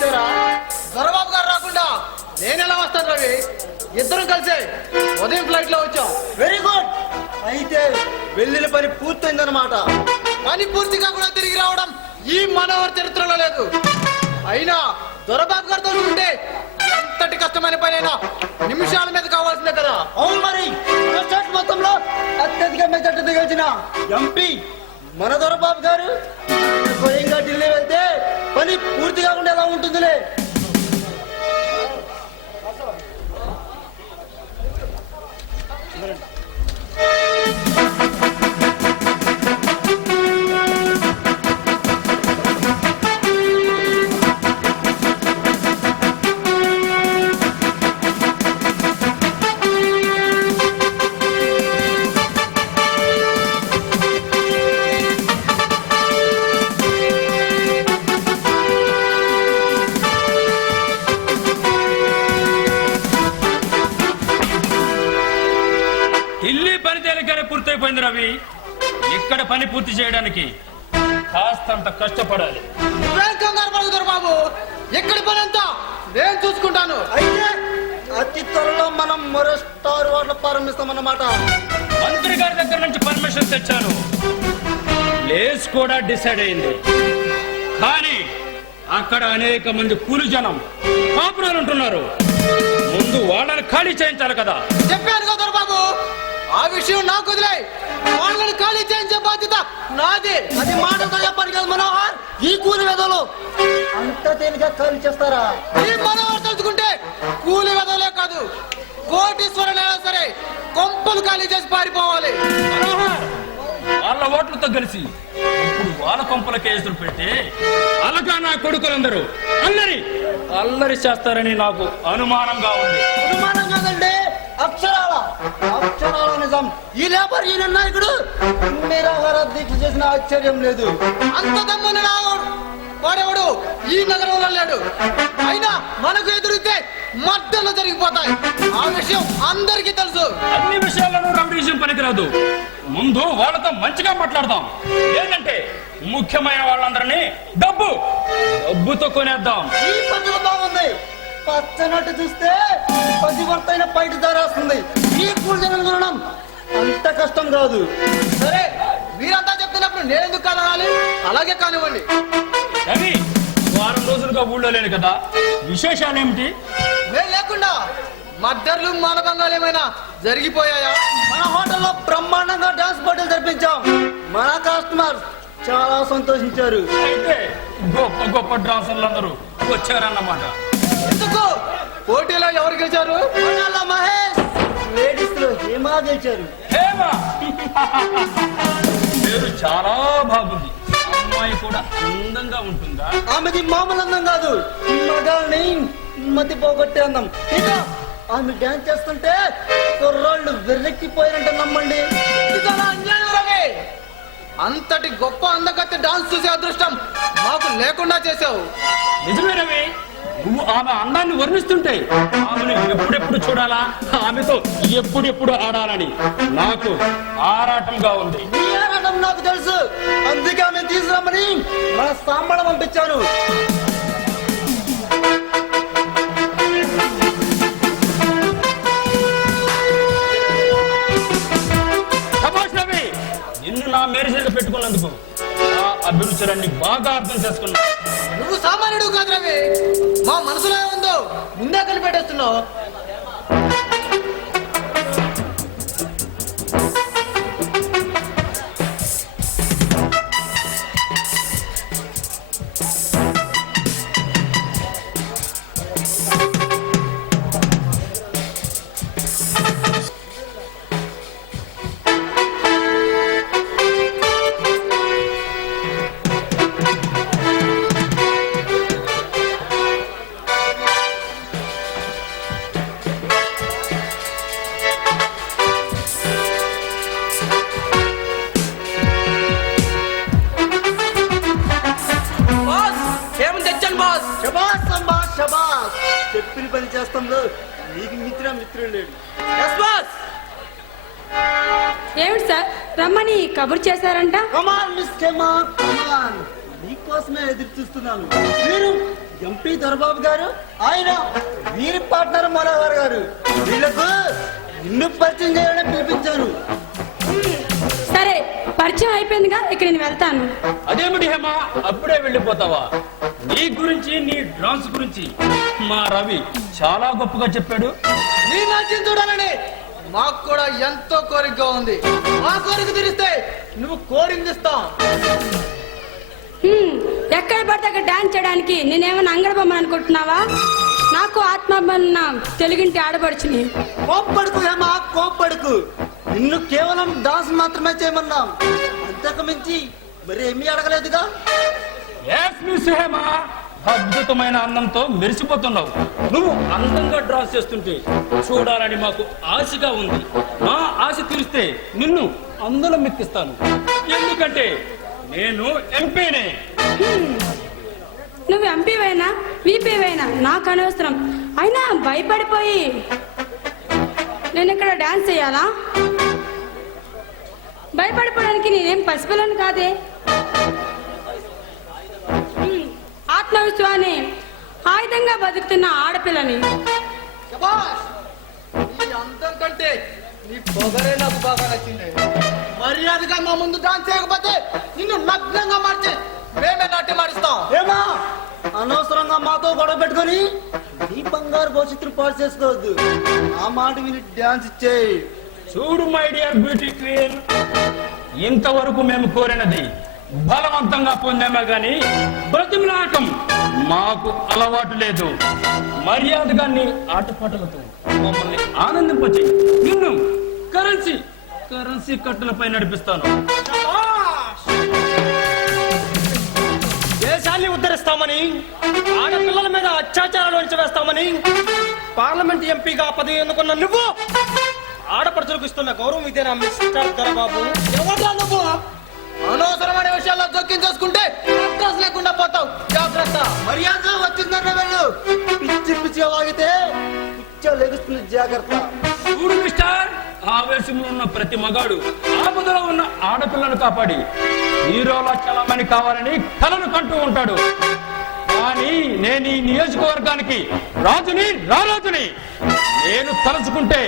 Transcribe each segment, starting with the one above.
వచ్చారా? దొరబాబు గారు రాకుండా నేను ఎలా వస్తాను రవి? ఇద్దరం కలిసే ఉదయం ఫ్లైట్ లో వచ్చాం. Very good. అయితే వెళ్ళిన పని పూర్తయిందన్నమాట. పని పూర్తిగా కూడా తిరిగి రావడం ఈ మనోహర్ చరిత్రలో లేదు. అయినా దొరబాబు గారితో ఉంటే ఎంతటి కష్టమైన పనైనా నిమిషాల మీద కావాల్సిందే కదా. అవును మరి. మొత్తంలో అత్యధిక మెజార్టీ గెలిచిన ఎంపీ మన దొరబాబు గారు స్వయంగా ఢిల్లీ వెళ్తే పని పూర్తి కాకుండా ఎలా ఉంటుందిలే. పూర్తయిపోయింది రవి. ఇక్కడ పని పూర్తి చేయడానికి కాస్తంత కష్టపడాలి. బాబు ఎక్కడి పని అంతా నేను చూసుకుంటాను. అయితే అతి త్వరలో మనం మరో స్టార్ హోటల్ ప్రారంభిస్తామన్నమాట. మంత్రి గారి దగ్గర నుంచి పర్మిషన్ తెచ్చాను. ప్లేస్ కూడా డిసైడ్ అయింది. కానీ అక్కడ అనేక మంది కూలి జనం కాపురాలు ఉంటున్నారు. ముందు వాళ్ళని ఖాళీ చేయించాలి కదా. చెప్పాను కదా బాబు, ఆ విషయం నాకు వదిలే. వాళ్ళని ఖాళీ చేయించే బాధ్యత నాది. అది మాటతో చెప్పాను కదా మనోహర్. ఈ కూలి వెదలు అంత తేలిగా ఖాళీ చేస్తారా? ఈ మనోహర్ తెలుసుకుంటే కూలి వెదలే కాదు, కోటీశ్వరులైనా సరే కొంపలు ఖాళీ చేసి పారిపోవాలి. మనోహర్ వాళ్ళ ఓట్లతో కలిసి ఇప్పుడు వాళ్ళ కొంపల కేసులు పెట్టి అలాగా నా కొడుకులందరూ అల్లరి చేస్తారని నాకు అనుమానంగా ఉంది. అనుమానం కాదండి, అక్షరాల నిజం. ఈ లేబర్ యూనియన్ నాయకుడు నిరాహార దీక్ష చేసిన ఆశ్చర్యం లేదు. అంత దమ్మున వాడెవడు ఈ నగరంలో లేడు. అయినా మనకు ఎదురైతే మద్దలు జరిగిపోతాయి. ఆ విషయం అందరికీ తెలుసు. అన్ని విషయాలను రౌడీజం పనికిరాదు. ముందు వాళ్ళతో మంచిగా మాట్లాడదాం. ఏంటంటే ముఖ్యమైన వాళ్ళందరినీ డబ్బుతో కొనేద్దాం. ఈ పద్ధతి బాగుంది. పచ్చనట్టు చూస్తే 10 వర్తైన బయట దారేస్తుంది. ఈ కూలి జనం కొనడం అంత కష్టం కాదు. సరే, మీరంతా చెప్తున్నప్పుడు నేను ఎందుకు కానాలి? అలాగే కానివ్వండి. రవి, వారం రోజులుగా ఊళ్ళో లేను కదా, విశేషాలేమిటి? నేను లేకుండా మద్దర్లు మానభంగాలు ఏమైనా జరిగిపోయాయా? మన హోటల్లో బ్రహ్మాండంగా డాన్స్ పోటీలు జరిపించాం. మన కస్టమర్స్ చాలా సంతోషించారు. అయితే గొప్ప డాన్సర్లు అందరూ వచ్చారన్నమాట. ఎందుకు? పోటీలో ఎవరు గెలిచారు? మహేష్. లేడీస్ లో హేమా గెలిచారు. హేమా పేరు చాలా బాగుంది. అమ్మాయి కూడా అందంగా ఉంటుందా? ఆమెది మామూలు అందం కాదు, మగాల్ని మతి పోగొట్టే అందం. ఇక ఆమె డాన్స్ చేస్తుంటే కుర్రాళ్ళు వెర్రెక్కిపోయారంటే నమ్మండి. అంతటి గొప్ప అందగత్తె డాన్స్ చూసే అదృష్టం మాకు లేకుండా చేసావు. నిజమే రవి, నువ్వు ఆమె అందాన్ని వర్ణిస్తుంటే ఆమెను ఎప్పుడెప్పుడు చూడాలా, ఆమెతో ఎప్పుడెప్పుడు ఆడాలని నాకు ఆరాటంగా ఉంది. నీ ఆరాటం నాకు తెలుసు. అందుకే ఆమె తీసుకురామని మన సాంబళ పంపించాను. నిన్ను నా మేరేజ్గా పెట్టుకున్నందుకు నా అభిరుచులన్నీ బాగా అర్థం చేసుకున్నా. నువ్వు సామాన్యుడు కాదు రవి. మా మనసులో ఏముందో ముందే కలిపెట్టేస్తున్నావు. చెప్పిన పని చేస్తాంలో నీకు మిత్రుడు లేడు. ఏమిటి సార్ రమ్మని కబురు చేశారంట? మీకోసమే ఎదురు చూస్తున్నాను. మీరు ఎంపీ దొరబాబు గారు, ఆయన వీరి పార్ట్నర్ మనోహర్ గారు. వీళ్ళకు నిన్ను పరిచయం చేయాలని పిలిపించాను. సరే, పరిచయం అయిపోయిందిగా, ఇక నేను వెళ్తాను. అదేమిటి హేమా, అప్పుడే వెళ్ళిపోతావా? నీ గురించి, నీ డాన్స్ గురించి మా రవి చాలా గొప్పగా చెప్పాడు. నీ నాట్యం చూడాలని మాకు కూడా ఎంతో కోరికగా ఉంది. మా కోరిక తీరిస్తే నువ్వు కోరింది ఇస్తాం. ఎక్కడ పడితే అక్కడ డాన్స్ చేయడానికి నేనేమన్నా అంగడబొమ్మని అనుకుంటున్నావా? నాకు ఆత్మాభిమానం తెలుగింటి ఆడపడుచుని. కోప్పడుకు హేమా, కోప్పడుకు. నిన్ను కేవలం డాన్స్ మాత్రమే చేయమన్నాం, అంతకు మించి మరి ఏమీ అడగలేదుగా. హేమా, అద్భుతమైన అందంతో మెరిసిపోతున్నావు. నువ్వు అందంగా డ్రాస్ చేస్తుంటే చూడాలని మాకు ఆశగా ఉంది. మా ఆశ తీరిస్తే నిన్ను అందులో మెక్కిస్తాను. ఎందుకంటే నేను ఎంపీనే. నువ్వు ఎంపీవైనా వీపీవైనా నాకు అనవసరం. అయినా భయపడిపోయి నేను ఇక్కడ డాన్స్ చేయాలా? భయపడిపోవడానికి నేనేం పసిపిల్లని కాదే. ఆత్మవిశ్వాసాన్ని ఆయుధంగా బతుకుతున్న ఆడపిల్లని. శభాష్! నీ అందం కంటే నీ పొగరే నాకు బాగా నచ్చింది. మర్యాదగా మా ముందు డాన్స్ చేయకపోతే నిన్ను నగ్నంగా మార్చి మేమే నాట్యం ఆడిస్తాం. ఏమా అనవసరంగా మాతో గొడవ పెట్టుకొని నీ బంగారు భవిష్యత్తును పాడు చేసుకోవద్దు. ఆ మాట విని డాన్స్ ఇచ్చేయి. చూడు మై డియర్ బ్యూటీ క్వీన్, ఇంతవరకు మేము కోరినది బలవంతంగా పొందామే గాని బ్రతిమలాటం మాకు అలవాటు లేదు. మర్యాదగా నీ ఆటపాటలతో మమ్మల్ని ఆనందింపచేయి. నిన్ను కరెన్సీ కట్టలపై నడిపిస్తాను. దేశాన్ని ఉద్ధరిస్తామని, ఆడపిల్లల మీద అత్యాచారాలు అంచవేస్తామని పార్లమెంట్ ఎంపీగా పదవి ఎన్నుకున్న నువ్వు ఆడపడుచులకు ఇస్తున్న గౌరవం ఇదేనా మిస్టర్ దొరబాబు? ఎవరా నువ్వు? అనవసరమైన విషయాల్లో జోక్యం చేసుకుంటే అడ్రస్ లేకుండా పోతావు. జాగ్రత్త. మర్యాద వచ్చిందన్న వెళ్ళు. పిచ్చి పిచ్చిగా వాగితే పిచ్చ లెగుస్తుంది. జాగ్రత్త. చూడు మిస్టర్, ఆవేశంలో ఉన్న ప్రతి మగాడు ఆపదలో ఉన్న ఆడపిల్లను కాపాడి హీరోల చలమని కావాలని కలను కంటూ ఉంటాడు. కానీ నేను ఈ నియోజకవర్గానికి రారాజుని. నేను తలుచుకుంటే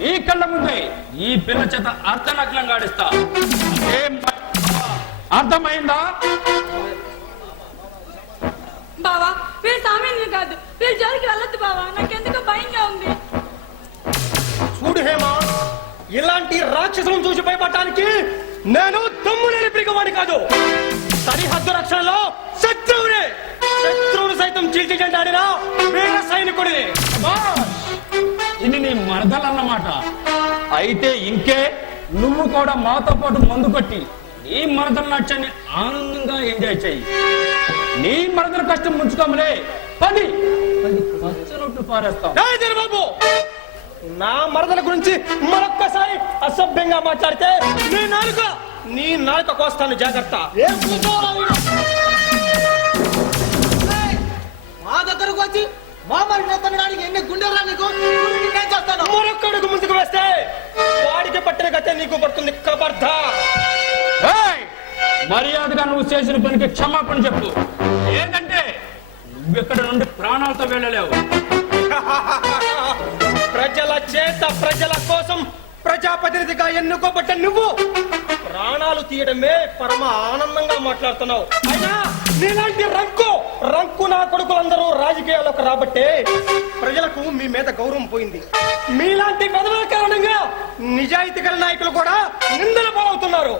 నీ కళ్ళ ముందే ఈ పిల్ల చేత అర్ధనగ్నంగా ఆడిస్తా. అర్థమైందా? బావా, వీళ్ళు సామాన్యులు కాదు. వీళ్ళ జోలికి వెళ్ళొద్దు బావా, నాకెందుకో భయంగా ఉంది. చూడు హేమా, ఇలాంటి రాక్షసులను చూసి భయపడటానికి నేను దమ్ము లేని పిరిగవాడి కాదు. సరిహద్దు రక్షణలో శత్రువును సైతం చీల్చిచెండాడిన వీర సైనికుడి. ఇది నీ మరదలన్నమాట. అయితే ఇంకే, నువ్వు కూడా మాతో పాటు మందు కొట్టి నీ మరదల నాట్యాన్ని ఆనందంగా ఎంజాయ్ చెయ్యి. నీ మరదల కష్టం ముంచుకోమలే, 10 పచ్చరొట్టు పారేస్తాం. బాబు, నా మరదల గురించి మరొక్కసారి అసభ్యంగా మాట్లాడితే నీ నాలుక కోస్తాను. జాగ్రత్త. మా దగ్గరకు వచ్చి మా మరి తనడానికి ఎన్ని గుండెలు నీకు నేను చేస్తాను. మరొక్కడుగు ముందుకు వేస్తే వాడికి పట్టిన గతే నీకు పడుతుంది. కబర్దా. మర్యాదగా నువ్వు చేసిన పనికి క్షమాపణ చెప్పు. ఏంటంటే నువ్వెక్కడ నుండి ప్రాణాలతో వెళ్ళలేవు. ప్రజల చేత ప్రజల కోసం ప్రజాప్రతినిధిగా ఎన్నుకోబట్ట నువ్వు ప్రాణాలు తీయడమే పరమ ఆనందంగా మాట్లాడుతున్నావు. అయినా నీలాంటి రంకు నా కొడుకులందరూ రాజకీయాల్లోకి రాబట్టే ప్రజలకు మీ మీద గౌరవం పోయింది. మీలాంటి కథల కారణంగా నిజాయితీ గల నాయకులు కూడా నిందల పాలవుతున్నారు.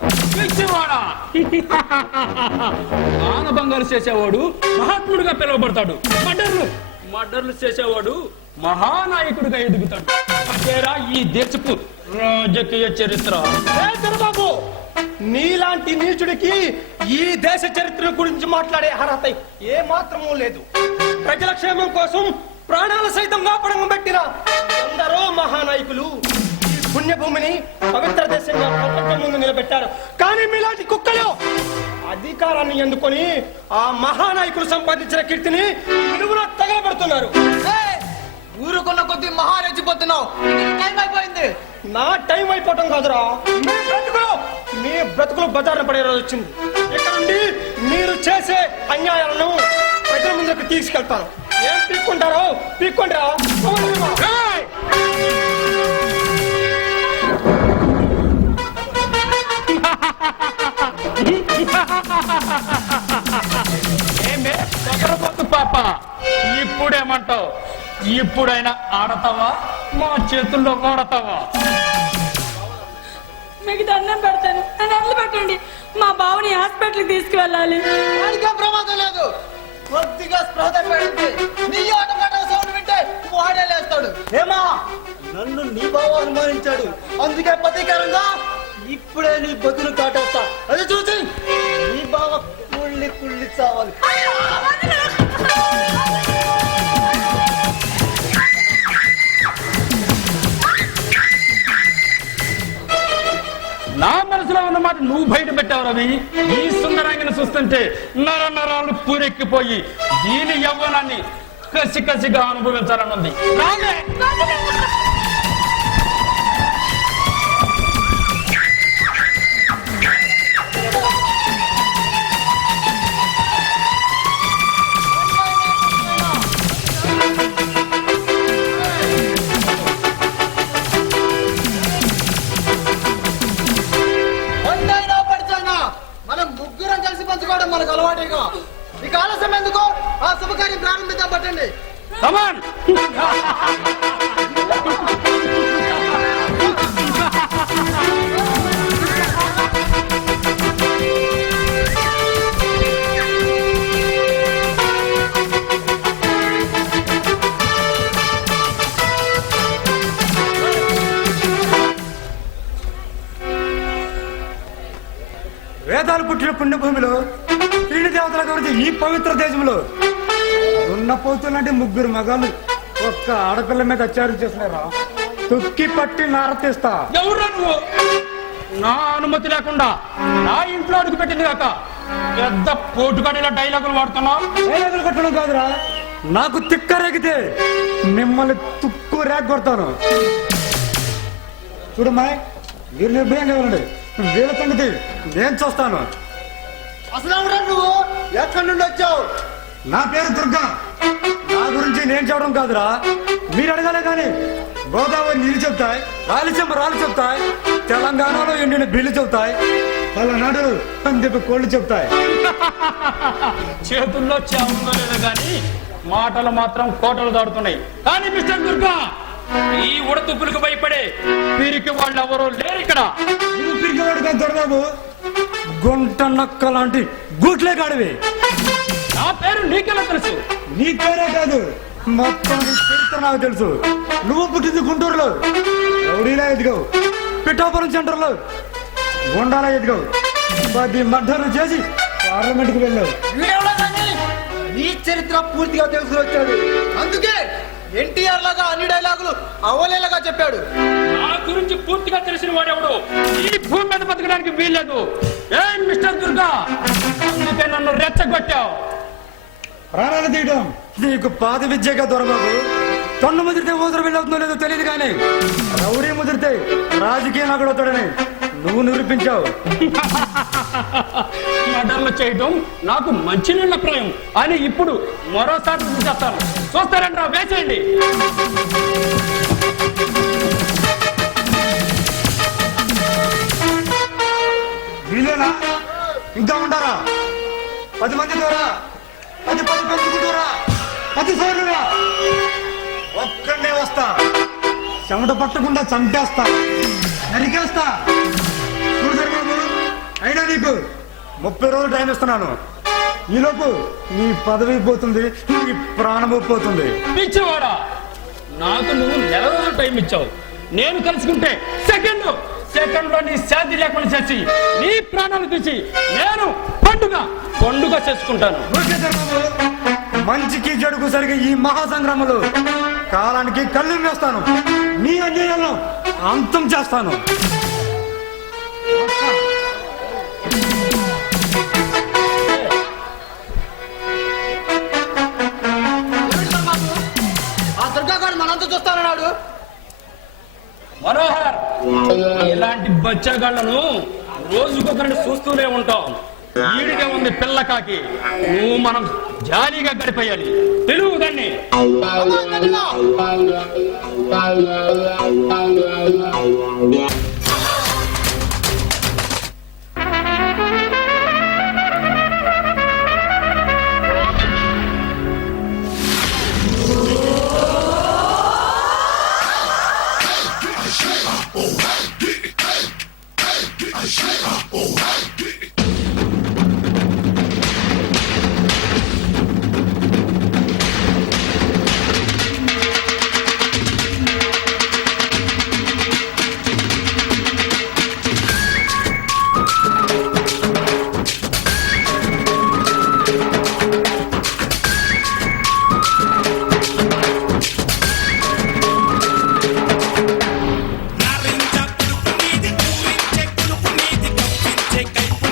ఆనబంగారు చేసేవాడు మహాత్ముడిగా పిలువబడతాడు. మర్డర్లు చేసేవాడు మహానాయకుడిగా ఎదుగుతాడు. అదేరా ఈ దేశపు రాజకీయ చరిత్ర. బాబు, నీలాంటి నీచుడికి ఈ దేశ చరిత్ర గురించి మాట్లాడే అర్హత ఏ మాత్రమూ లేదు. ప్రజల క్షేమం కోసం ప్రాణాలు సైతం కాపడం పెట్టిన ఎందరో మహానాయకులు ఈ పుణ్యభూమిని పవిత్ర దేశంగా ప్రపంచం ముందు నిలబెట్టారు. కానీ మీలాంటి కుక్కలు అధికారాన్ని ఎందుకొని ఆ మహానాయకులు సంపాదించిన కీర్తిని విలువలో తగలబెడుతున్నారు. ఊరుకున్న కొద్ది మహారెచ్చిపోతున్నావు. టైం అయిపోయింది. నా టైం అయిపోవటం కాదురా, మీ బ్రతుకులు బజారున పడే రోజు వచ్చింది. ఇక్కడ నుండి మీరు చేసే అన్యాయాలను ప్రజల ముందుకు తీసుకెళ్తాను. ఏం పీక్కుంటారో పీక్కుంటారా? ఏయ్! ఏమే పొగరబోతు పాప, ఇప్పుడేమంటావు? ఇప్పుడైనా ఆడతావా, మా చేతుల్లో వాడతావా? మీకు దండం పెడతాను, నన్ను వదిలిపెట్టండి. మా బావని హాస్పిటల్కి తీసుకువెళ్ళాలి. వాడికే ప్రమాదం లేదు. కొద్దిగా స్పృహ తప్పాడంటే నీ ఆటపాట సౌండ్ వింటే వాడే లేస్తాడు. ఏమా, నన్ను నీ బావ అనుమానించాడు, అందుకే ప్రతీకారంగా ఇప్పుడే నీ బతులు కాటేస్తా. అది చూసి నీ బావ కుళ్ళి కుళ్ళి చావాలి. నా మనసులో ఉన్న మాట నువ్వు బయట పెట్టావు రవి. ఈ సుందరాంగిని చూస్తుంటే నర నరాలు పూరెక్కిపోయి దీని యవ్వనాన్ని కసి కసిగా అనుభవించాలనుంది. రాలే. వండైనా పడిచైనా మనం ముగ్గురం కలిసి పంచుకోవడం మనకు అలవాటేగా. ఇక ఆలస్యం ఎందుకు, ఆ శుభకార్యం ప్రారంభిద్దాం. పట్టండి. Come on. వేదాలు పుట్టిన పుణ్యభూమిలో పీడి దేవతల గురించి ఈ పవిత్ర దేశంలో దున్నపోతులంటే ముగ్గురు మగాళ్ళు ఒక్క ఆడపిల్ల మీద అత్యాచారం చేసినారా? తొక్కి పట్టి నారతీస్తా. ఎవరు నువ్వు? నా అనుమతి లేకుండా నా ఇంట్లో అడుగు పెట్టింది కాక పెద్ద పోటుగాడిలా డైలాగులు వాడుతున్నావు. డైలాగులు కట్టడం కాదురా, నాకు తిక్కరేగితే మిమ్మల్ని తుక్కు రేగ కొడతాను. చూడమ్మా, మీరు నిర్భయంగా ఉండండి. వీళ్ళ సంగతి నేను చూస్తాను. అసలు ఎవరా నువ్వు? ఎక్కడి నుండి వచ్చావు? నా పేరు దుర్గా. నా గురించి నేను చెప్పడం కాదురా, మీరు అడగాలే కానీ. గోదావరి నీళ్ళు చెప్తాయి, రాయలసీమ రాళ్ళు చెప్తాయి, తెలంగాణలో ఎండిన బిల్లు చెప్తాయి, పలనాడు అని చెప్పి కోళ్ళు చెప్తాయి. చేతుల్లో చావుందో లేదో కానీ మాటలు మాత్రం కోటలు దాడుతున్నాయి. కానీ మిస్టర్ దుర్గా, ఈ ఉడతుప్పులకు భయపడే వీరికి వాళ్ళు ఎవరో లేరు ఇక్కడ. నువ్వు పిరికివాడు కాదు దొరబాబు, గుంట నక్క లాంటి గూట్లే కాడివి. నా పేరు నీకెలా తెలుసు? నీ పేరే కాదు, మొత్తం నీ చరిత్ర నాకు తెలుసు. నువ్వు పుట్టింది గుంటూరులో, రౌడీలా ఎదిగావు. పిఠాపురం సెంటర్లో గుండాలా ఎదిగావు. 10 మర్డర్లు చేసి పార్లమెంట్కి వెళ్ళావు. వీడెవడో కానీ నీ చరిత్ర పూర్తిగా తెలుసు వచ్చాడు. అందుకే ఎన్టీఆర్ లాగా అన్ని డైలాగులు అవలేలాగా చెప్పాడు. నా గురించి పూర్తిగా తెలిసిన వాడెవడు ఈ భూమి మీద బతకడానికి వీల్లేదు. ఏం మిస్టర్ దుర్గా, అందుకే నన్ను రెచ్చగొట్టావు. ప్రాణాలు తీయడం నీకు పాద విద్యగా దొరబాబు. తన్ను ముదిరితే ఊదర వెళ్ళవుతుందో లేదో తెలియదు కానీ రౌడీ ముదిరితే రాజకీయ నగడవుతాడని నువ్వు నిరూపించావు. మర్డర్లు చేయడం నాకు మంచి నిర్ణయం అని ఇప్పుడు మరోసారి చేస్తాను. చూస్తారంటే వేసేయండి. వీలేనా? ఇంకా ఉంటారా? 10 మంది ద్వారా 10 పెంచుకుంటారా? 10 సార్లుగా ఒక్కడే వస్తా. చెమట పట్టకుండా చంపేస్తా, నరికేస్తా. చూసారు బాబు, అయినా నీకు 30 రోజులు టైం ఇస్తున్నాను. ఈలోపు నీ పదవి పోతుంది, నీ ప్రాణము పోతుంది. పిచ్చివాడా, నాకు నువ్వు నెల రోజులు టైం ఇచ్చావు. నేను కలుసుకుంటే సెకండ్ లో నీ శాంతి లేకుండా చేసి నీ ప్రాణాలు తీసి నేను పండుగ చేసుకుంటాను. మంచికి చెడుకు సరిగా ఈ మహాసంగ్రామంలో కాలానికి కళ్ళు వేస్తాను. నీ అన్యాయాలను అంతం చేస్తాను. ఆ దుర్గాగాడు మనంతా చూస్తానన్నాడు. మనోహర్, ఇలాంటి బచ్చగాళ్లను రోజుకొకరిని చూస్తూనే ఉంటాం. ఈడిగా ఉంది పిల్లకాకి. నువ్వు మనం జాలీగా గడిపేయాలి. తెలుగు దాన్ని. నారింజ పులుపు మీది ఊరించే పులుపు మీది కప్పించే కైపు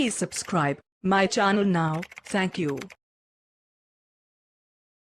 Please subscribe my channel now. Thank you.